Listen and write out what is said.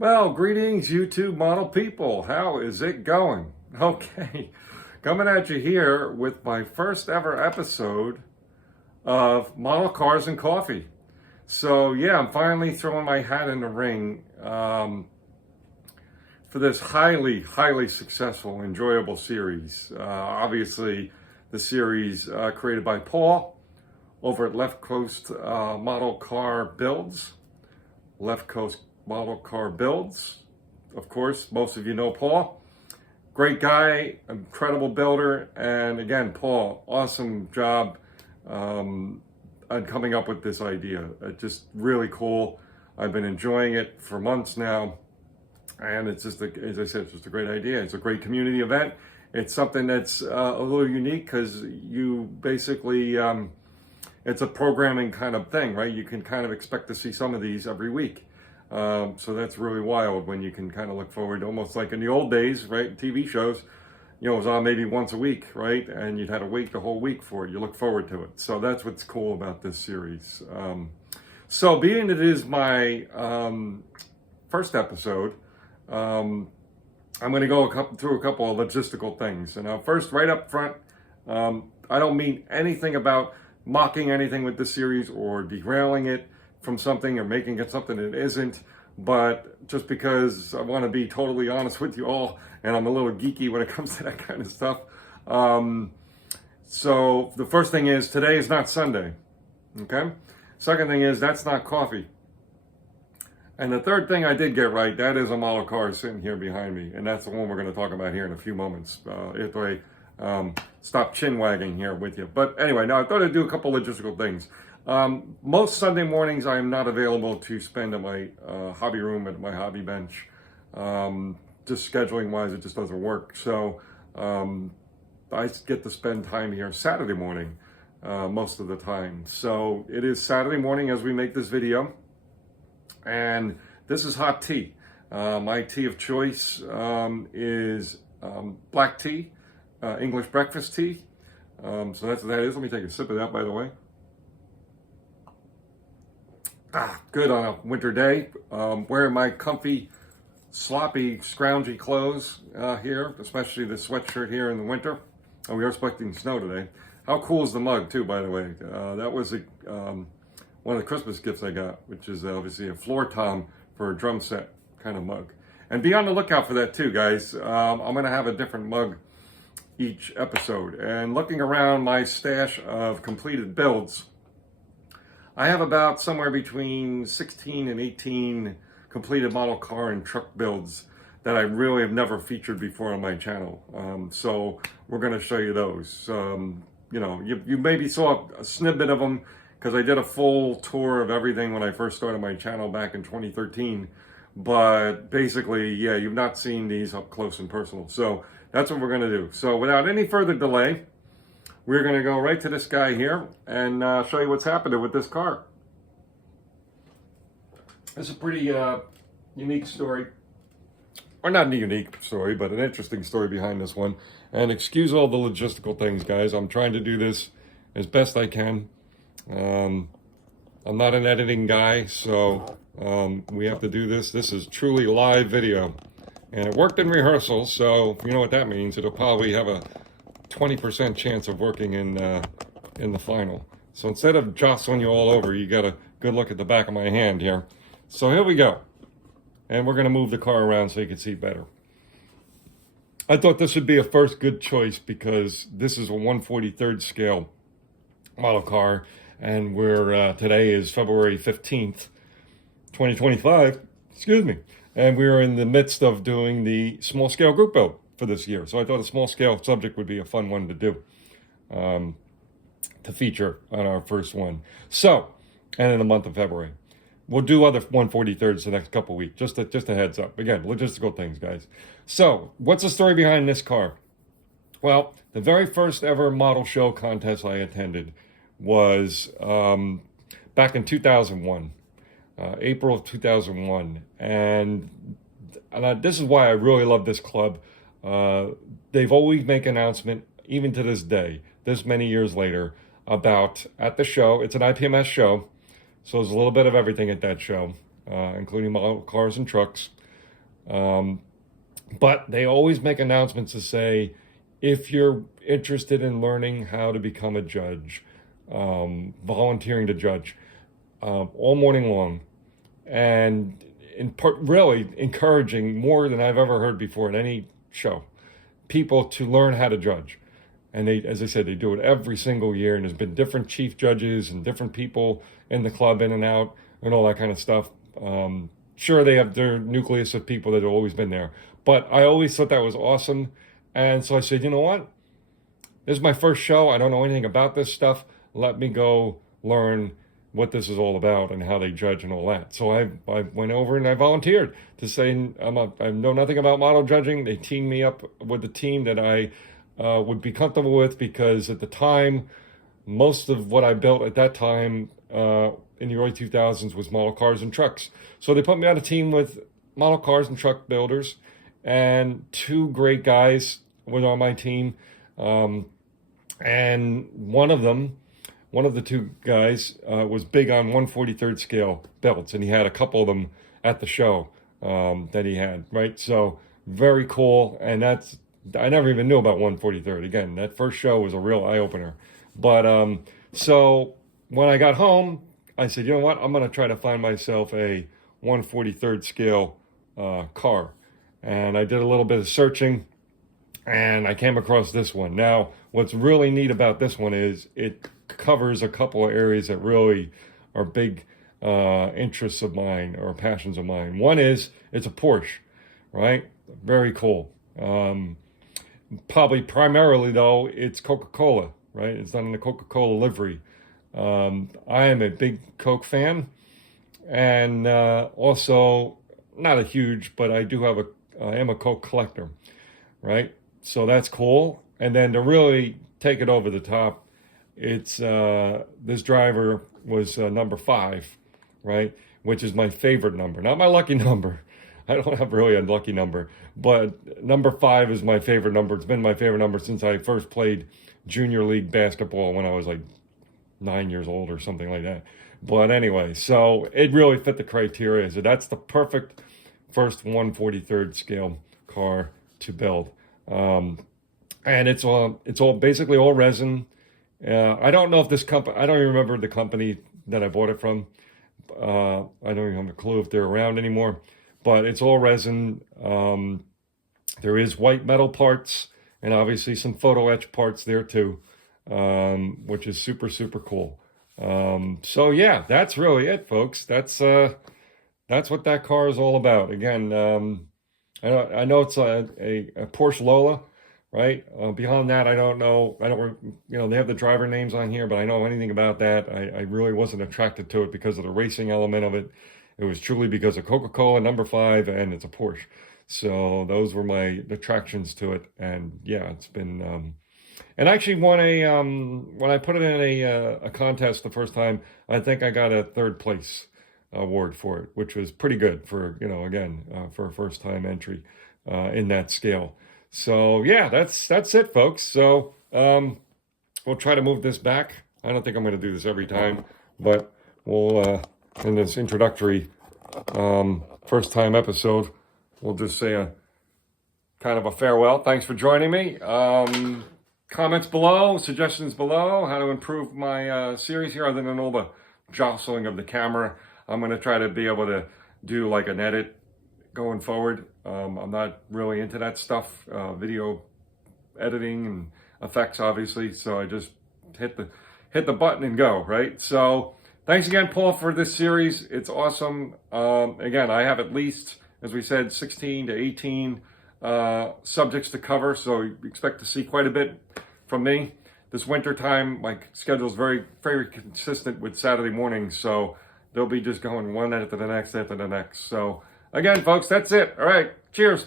Well, greetings, YouTube model people. How is it going? Okay, coming at you here with my first ever episode of Model Cars and Coffee. So, yeah, I'm finally throwing my hat in the ring for this highly successful, enjoyable series. Obviously, the series created by Paul over at Left Coast Model Car Builds. Left Coast Model Car Builds. Of course, most of you know Paul. Great guy, incredible builder, and again, Paul, awesome job on coming up with this idea. Just really cool. I've been enjoying it for months now, and it's just, as I said, it's just a great idea. It's a great community event. It's something that's a little unique because you basically, it's a programming kind of thing, right? You can kind of expect to see some of these every week. So that's really wild when you can kind of look forward, almost like in the old days, right? TV shows, it was on maybe once a week, right? And you'd had to wait the whole week for it. You look forward to it. So that's what's cool about this series. So being it is my first episode, I'm going to go through a couple of logistical things. And first, right up front, I don't mean anything about mocking anything with this series or derailing it from something or making it something it isn't, but just because I want to be totally honest with you all, and I'm a little geeky when it comes to that kind of stuff. So the first thing is, today is not Sunday, okay? Second thing is, that's not coffee. And the third thing I did get right, that is a model car sitting here behind me, and that's the one we're going to talk about here in a few moments, if I stop chin wagging here with you. But anyway, now I thought I'd do a couple logistical things. Most Sunday mornings I am not available to spend at my hobby room, at my hobby bench. Just scheduling wise, it just doesn't work. So I get to spend time here Saturday morning most of the time. So it is Saturday morning as we make this video. And this is hot tea. My tea of choice is black tea, English breakfast tea. So that's what that is. Let me take a sip of that, by the way. Good on a winter day. Wearing my comfy, sloppy, scroungy clothes here, especially the sweatshirt here in the winter. And we are expecting snow today. How cool is the mug, too, by the way? That was one of the Christmas gifts I got, which is obviously a floor tom for a drum set kind of mug. And be on the lookout for that, too, guys. I'm going to have a different mug each episode. And looking around my stash of completed builds, I have about somewhere between 16 and 18 completed model car and truck builds that I really have never featured before on my channel. So we're going to show you those. You maybe saw a snippet of them because I did a full tour of everything when I first started my channel back in 2013. But basically, yeah, you've not seen these up close and personal. So that's what we're going to do. So without any further delay, we're going to go right to this guy here and show you what's happening with this car. It's a pretty unique story. Or not a unique story, but an interesting story behind this one. And excuse all the logistical things, guys. I'm trying to do this as best I can. I'm not an editing guy, so we have to do this. This is truly live video. And it worked in rehearsal, so you know what that means. It'll probably have a 20% chance of working in the final. So instead of jostling you all over, you got a good look at the back of my hand here. So here we go. And we're going to move the car around so you can see better. I thought this would be a first good choice because this is a 1/43rd scale model car. And today is February 15th, 2025. Excuse me. And we're in the midst of doing the small scale group build for this year. So I thought a small scale subject would be a fun one to do, to feature on our first one. So, and in the month of February. We'll do other 1/43rds the next couple weeks, just a heads up. Again, logistical things, guys. So, what's the story behind this car? Well, the very first ever model show contest I attended was back in 2001, April of 2001. And this is why I really love this club. They've always make an announcement, even to this day, this many years later, about at the show. It's an IPMS show, so there's a little bit of everything at that show, including model cars and trucks. But they always make announcements to say, if you're interested in learning how to become a judge, volunteering to judge, all morning long, and in part, really encouraging more than I've ever heard before at any show, people to learn how to judge. And they, as I said, they do it every single year. And there's been different chief judges and different people in the club in and out and all that kind of stuff. Sure, they have their nucleus of people that have always been there. But I always thought that was awesome. And so I said, you know what? This is my first show. I don't know anything about this stuff. Let me go learn what this is all about and how they judge and all that. So I went over and I volunteered to say, I know nothing about model judging. They teamed me up with the team that I would be comfortable with, because at the time, most of what I built at that time in the early 2000s was model cars and trucks. So they put me on a team with model cars and truck builders, and two great guys were on my team. And one of the two guys was big on 1/43rd scale belts, and he had a couple of them at the show that he had, right? So very cool. And I never even knew about 1/43rd. Again, that first show was a real eye-opener. But so when I got home, I said, you know what? I'm going to try to find myself a 1/43rd scale car. And I did a little bit of searching, and I came across this one. Now, what's really neat about this one is it covers a couple of areas that really are big interests of mine or passions of mine. One is it's a Porsche, right? Very cool. Probably primarily, though, it's Coca-Cola, right? It's done in the Coca-Cola livery. I am a big Coke fan, and also not a huge, but I do have I am a Coke collector, right? So that's cool. And then to really take it over the top, it's this driver was number 5, right? Which is my favorite number, not my lucky number. I don't have really a lucky number, but number 5 is my favorite number. It's been my favorite number since I first played junior league basketball when I was like 9 years old or something like that. But anyway, so it really fit the criteria. So that's the perfect first 1/43rd scale car to build. And it's all basically all resin. I don't know if this company, I don't even remember the company that I bought it from. I don't even have a clue if they're around anymore, but it's all resin. There is white metal parts and obviously some photo etch parts there too, which is super, super cool. So yeah, that's really it, folks. That's what that car is all about. Again, I know it's a Porsche Lola, right? Beyond that, I don't know. They have the driver names on here, but I know anything about that. I really wasn't attracted to it because of the racing element of it. It was truly because of Coca-Cola, number 5, and it's a Porsche. So those were my attractions to it. And yeah, it's been, and I actually won when I put it in a contest the first time, I think I got a 3rd place award for it, which was pretty good for, for a first time entry in that scale. So yeah, that's it, folks. So we'll try to move this back. I don't think I'm going to do this every time, but we'll in this introductory first time episode, we'll just say a kind of a farewell. Thanks for joining me. Comments below, suggestions below, how to improve my series here other than all the jostling of the camera. I'm going to try to be able to do like an edit going forward. I'm not really into that stuff, video editing and effects, obviously. So I just hit the button and go, right? So thanks again, Paul, for this series. It's awesome. Again, I have at least, as we said, 16 to 18 subjects to cover. So you expect to see quite a bit from me. This winter time, my schedule is very, very consistent with Saturday mornings. So they'll be just going one after the next after the next. So again, folks, that's it. All right. Cheers.